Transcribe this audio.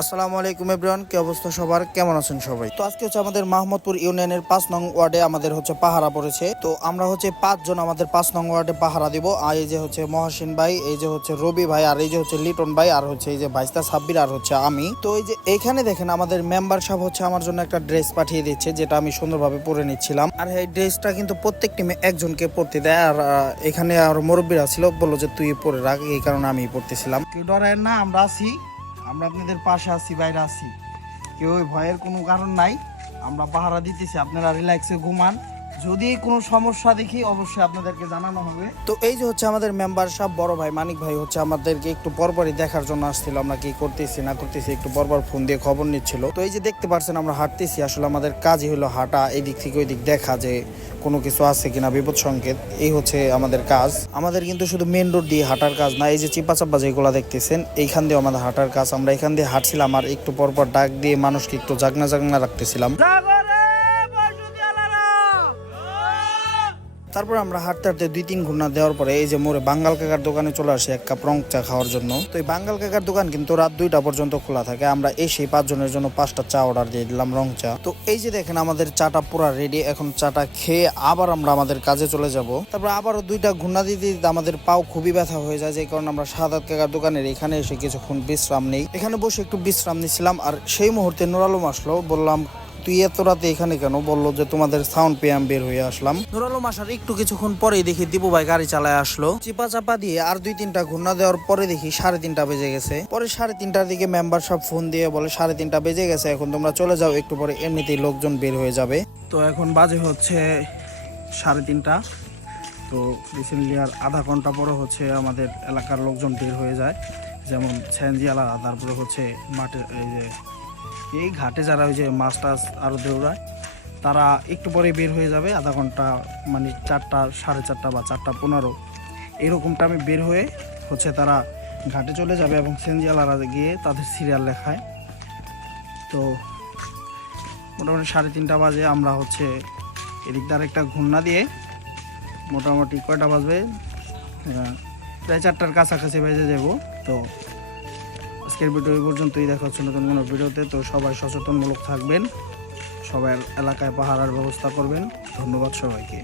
আসসালামু আলাইকুম এভরিওয়ান, কি অবস্থা সবার, কেমন আছেন সবাই? তো আজকে হচ্ছে আমাদের মাহমুদপুর ইউনিয়নের 5 নং ওয়ার্ডে আমাদের হচ্ছে পাহারা পড়েছে। তো আমরা হচ্ছে 5 জন আমাদের 5 নং ওয়ার্ডে পাহারা দিব। আর এই যে হচ্ছে মহসিন ভাই, এই যে হচ্ছে রবি ভাই, আর এই যে হচ্ছে লিটন ভাই, আর হচ্ছে এই যে ভাইস্তা সাব্বির, আর হচ্ছে আমি। তো এই যে এইখানে দেখেন আমাদের মেম্বার সাহেব হচ্ছে আমার জন্য একটা ড্রেস পাঠিয়ে দিচ্ছে, যেটা আমি সুন্দরভাবে পরে নিচ্ছিলাম। আর এই ড্রেসটা কিন্তু প্রত্যেক টিমে একজনকে পরতে দেয়। আর এখানে আর মুরব্বীরা ছিল, বললো যে তুই পরে রাখ, এই কারণে আমি পরতেছিলাম। কেউ ডরেন না, আমরা আছি, আমরা আপনাদের পাশে আছি, বাইরে আছি, কেউ ভয়ের কোনো কারণ নাই। আমরা পাহারা দিতেছি, আপনারা রিল্যাক্সে ঘুমান। যদি কোনো সমস্যা দেখি অবশ্যই আপনাদেরকে জানানো হবে। তো এই যে হচ্ছে আমাদের মেম্বার সাহেব বড় ভাই মানিক ভাই হচ্ছে আমাদেরকে একটু পরপরই দেখার জন্য আসছিল, আমরা কি করতেছি না করতেছি একটু পরপর ফোন দিয়ে খবর নিচ্ছিল। তো এই যে দেখতে পাচ্ছেন আমরা হাঁটতেছি, আসলে আমাদের কাজই হলো হাঁটা, এই দিক থেকে ওই দিক দেখা যে কোনো কিছু আছে কিনা, বিপদ সংকেত, এই হচ্ছে আমাদের কাজ। আমাদের কিন্তু শুধু মেন রোড দিয়ে হাঁটার কাজ না, এই যে চিপা চাপা যেগুলো দেখতেছেন এইখান দিয়ে আমাদের হাঁটার কাজ। আমরা এখান দিয়ে হাঁটছিলাম আর একটু পরপর ডাক দিয়ে মানুষকে একটু জাগনা জাগনা রাখতেছিলাম। তারপর আমরা হাঁটতে হাঁটতে 2-3 ঘন্টা দেওয়ার পরে এই যে মোড়ে বাঙ্গাল কাকার দোকানে চলে আসি এক কাপ রং চা খাওয়ার জন্য। তো এই বাঙ্গাল কাকার দোকান কিন্তু রাত 2টা পর্যন্ত খোলা থাকে। আমরা এসে 5 জনের জন্য 5টা চা অর্ডার দিয়ে দিলাম, রং চা। তো এই যে দেখেন আমাদের চাটা পুরা রেডি, এখন চাটা খেয়ে আবার আমরা আমাদের কাজে চলে যাব। তারপর আবারও 2টা ঘন্টা দিতে দিতে আমাদের পাও খুবই ব্যথা হয়ে যায়, যে কারণে আমরা সাদাত কাকার দোকানের এখানে এসে কিছুক্ষণ বিশ্রাম নেই। এখানে বসে একটু বিশ্রাম নিছিলাম। আর সেই মুহূর্তে নুর আলম আসলো, বললাম তুই এত রাতে এখানে কেন? বললো যে তোমাদের সাউন্ড পেয়ে আমি বের হয়ে আসলাম। নুর আলম আসার একটু কিছুক্ষণ পরেই দেখি দীপু ভাই গাড়ি চালায় আসলো। চিপা চাপা দিয়ে আর 2-3টা ঘন্টা দেওয়ার পরে দেখি 3:30 বেজে গেছে। পরে 3:30টার দিকে মেম্বার সব ফোন দিয়ে বলে 3:30 বেজে গেছে, এখন তোমরা চলে যাও, একটু পরে এমনিতেই লোকজন বের হয়ে যাবে। তো এখন বাজে হচ্ছে 3:30। তো রিসেন্টলি আর আধা ঘন্টা পরে হচ্ছে আমাদের এলাকার লোকজন বের হয়ে যায়, যেমন ছেঞ্জিয়ালা, তারপরে হচ্ছে মাঠে এই যে এই ঘাটে যারা ওই যে মাছ টাছ আরও দৌড়ায়, তারা একটু পরে বের হয়ে যাবে। আধা ঘন্টা মানে 4টা, 4:30 বা 4:15 এরকমটা আমি বের হয়ে হচ্ছে তারা ঘাটে চলে যাবে এবং সেনজিয়ালারা গিয়ে তাদের সিরিয়াল লেখায়। তো মোটামুটি 3:30 বাজে আমরা হচ্ছে এদিক দ্বারা একটা ঘূর্ণা দিয়ে মোটামুটি কয়টা বাজবে, প্রায় 4টার কাছাকাছি বেজে যাব। তো আজকের ভিডিও এই পর্যন্তই, দেখা হচ্ছে নতুন কোনো ভিডিওতে। তো সবাই সচেতনমূলক থাকবেন, সবাই এলাকায় পাহারার ব্যবস্থা করবেন। ধন্যবাদ সবাইকে।